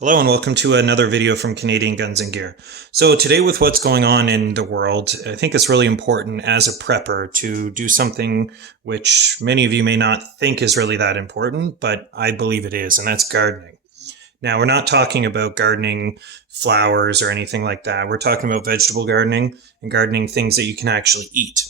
Hello and welcome to another video from Canadian Guns and Gear. So today, with what's going on in the world, I think it's really important as a prepper to do something which many of you may not think is really that important, but I believe it is, and that's gardening. Now, we're not talking about gardening flowers or anything like that. We're talking about vegetable gardening and gardening things that you can actually eat.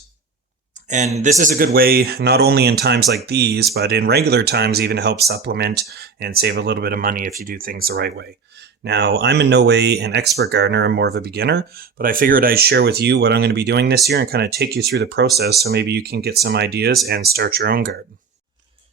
And this is a good way, not only in times like these, but in regular times, even to help supplement and save a little bit of money if you do things the right way. Now, I'm in no way an expert gardener. I'm more of a beginner, but I figured I'd share with you what I'm going to be doing this year and kind of take you through the process so maybe you can get some ideas and start your own garden.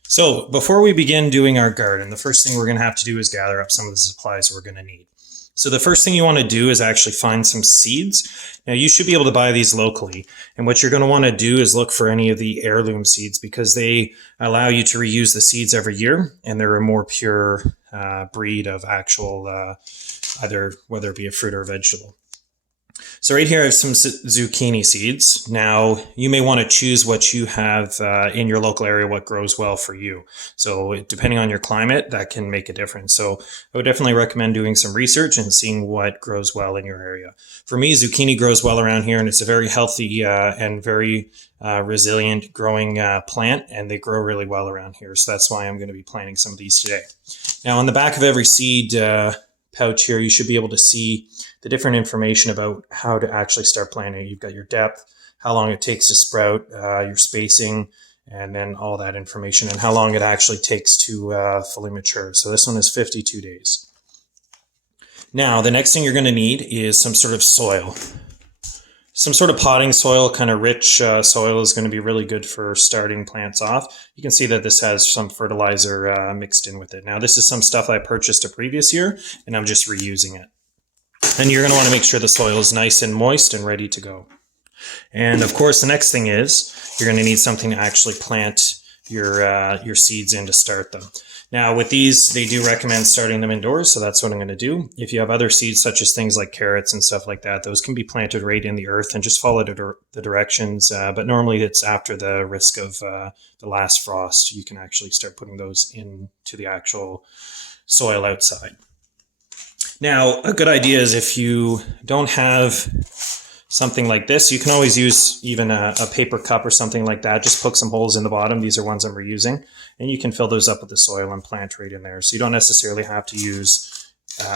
So before we begin doing our garden, the first thing we're going to have to do is gather up some of the supplies we're going to need. So the first thing you want to do is actually find some seeds. Now, you should be able to buy these locally. And what you're going to want to do is look for any of the heirloom seeds because they allow you to reuse the seeds every year. And they're a more pure breed of actual, either whether it be a fruit or a vegetable. So right here I have some zucchini seeds. Now, you may want to choose what you have in your local area, what grows well for you. So depending on your climate, that can make a difference. So I would definitely recommend doing some research and seeing what grows well in your area. For me, zucchini grows well around here, and it's a very healthy and very resilient growing plant, and they grow really well around here. So that's why I'm going to be planting some of these today. Now, on the back of every seed pouch here, you should be able to see the different information about how to actually start planting. You've got your depth, how long it takes to sprout, your spacing, and then all that information and how long it actually takes to fully mature. So this one is 52 days. Now, the next thing you're going to need is some sort of soil. Some sort of potting soil, kind of rich soil, is going to be really good for starting plants off. You can see that this has some fertilizer mixed in with it. Now, this is some stuff I purchased a previous year, and I'm just reusing it. And you're going to want to make sure the soil is nice and moist and ready to go. And of course, the next thing is you're going to need something to actually plant your seeds in to start them. Now, with these, they do recommend starting them indoors, so that's what I'm going to do. If you have other seeds, such as things like carrots and stuff like that, those can be planted right in the earth and just follow the directions. But normally it's after the risk of the last frost. You can actually start putting those into the actual soil outside. Now, a good idea is if you don't have something like this, you can always use even a paper cup or something like that. Just poke some holes in the bottom. These are ones I'm reusing. And you can fill those up with the soil and plant right in there. So you don't necessarily have to use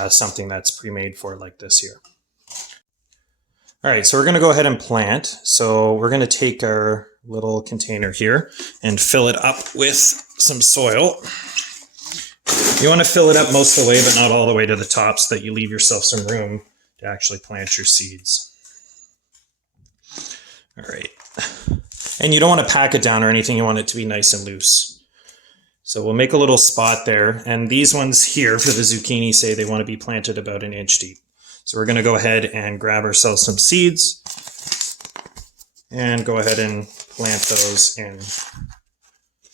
something that's pre-made for it like this here. All right, so we're going to go ahead and plant. So we're going to take our little container here and fill it up with some soil. You want to fill it up most of the way, but not all the way to the top, so that you leave yourself some room to actually plant your seeds. All right. And you don't want to pack it down or anything. You want it to be nice and loose. So we'll make a little spot there. And these ones here for the zucchini say they want to be planted about 1 inch deep. So we're going to go ahead and grab ourselves some seeds and go ahead and plant those in.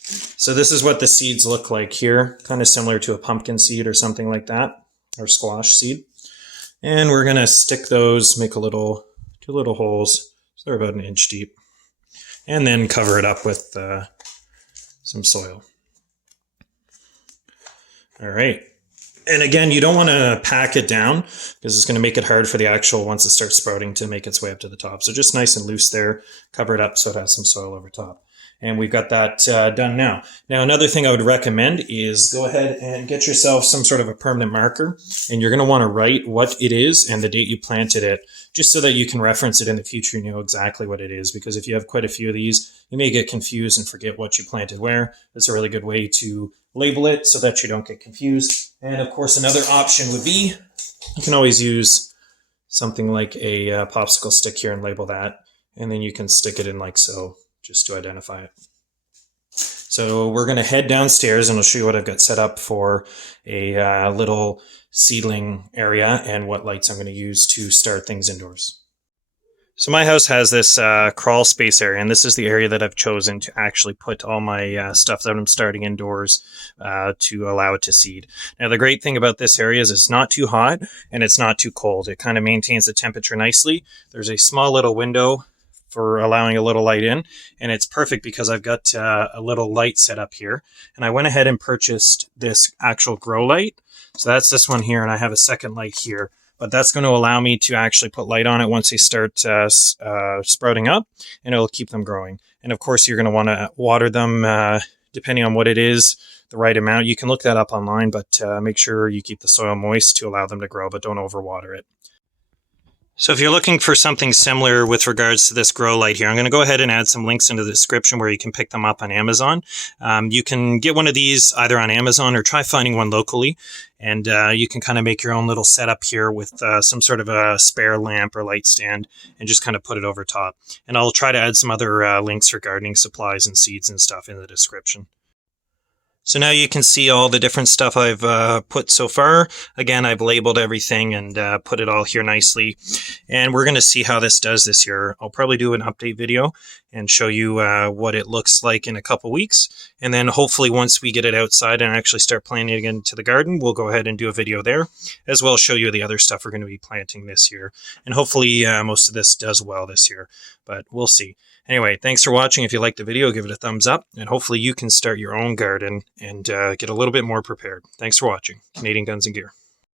So this is what the seeds look like here, kind of similar to a pumpkin seed or something like that, or squash seed. And we're going to stick those, make two little holes, so they're about 1 inch deep, and then cover it up with some soil. All right. And again, you don't want to pack it down because it's going to make it hard for the actual, once it starts sprouting, to make its way up to the top. So just nice and loose there, cover it up so it has some soil over top. And we've got that done now. Now, another thing I would recommend is go ahead and get yourself some sort of a permanent marker. And you're going to want to write what it is and the date you planted it, just so that you can reference it in the future and know exactly what it is. Because if you have quite a few of these, you may get confused and forget what you planted where. It's a really good way to label it so that you don't get confused. And of course, another option would be, you can always use something like a popsicle stick here and label that. And then you can stick it in like so, just to identify it. So we're going to head downstairs and I'll show you what I've got set up for a little seedling area and what lights I'm going to use to start things indoors. So my house has this crawl space area, and this is the area that I've chosen to actually put all my stuff that I'm starting indoors to allow it to seed. Now, the great thing about this area is it's not too hot and it's not too cold. It kind of maintains the temperature nicely. There's a small little window for allowing a little light in. And it's perfect because I've got a little light set up here. And I went ahead and purchased this actual grow light. So that's this one here, and I have a second light here. But that's going to allow me to actually put light on it once they start sprouting up, and it'll keep them growing. And of course, you're going to want to water them depending on what it is, the right amount. You can look that up online, but make sure you keep the soil moist to allow them to grow, but don't overwater it. So if you're looking for something similar with regards to this grow light here, I'm going to go ahead and add some links into the description where you can pick them up on Amazon. You can get one of these either on Amazon or try finding one locally. And you can kind of make your own little setup here with some sort of a spare lamp or light stand and just kind of put it over top. And I'll try to add some other links for gardening supplies and seeds and stuff in the description. So now you can see all the different stuff I've put so far. Again, I've labeled everything and put it all here nicely. And we're going to see how this does this year. I'll probably do an update video and show you what it looks like in a couple weeks. And then hopefully once we get it outside and actually start planting it into the garden, we'll go ahead and do a video there, as well as show you the other stuff we're going to be planting this year. And hopefully most of this does well this year, but we'll see. Anyway, thanks for watching. If you liked the video, give it a thumbs up, and hopefully you can start your own garden and get a little bit more prepared. Thanks for watching. Canadian Guns and Gear.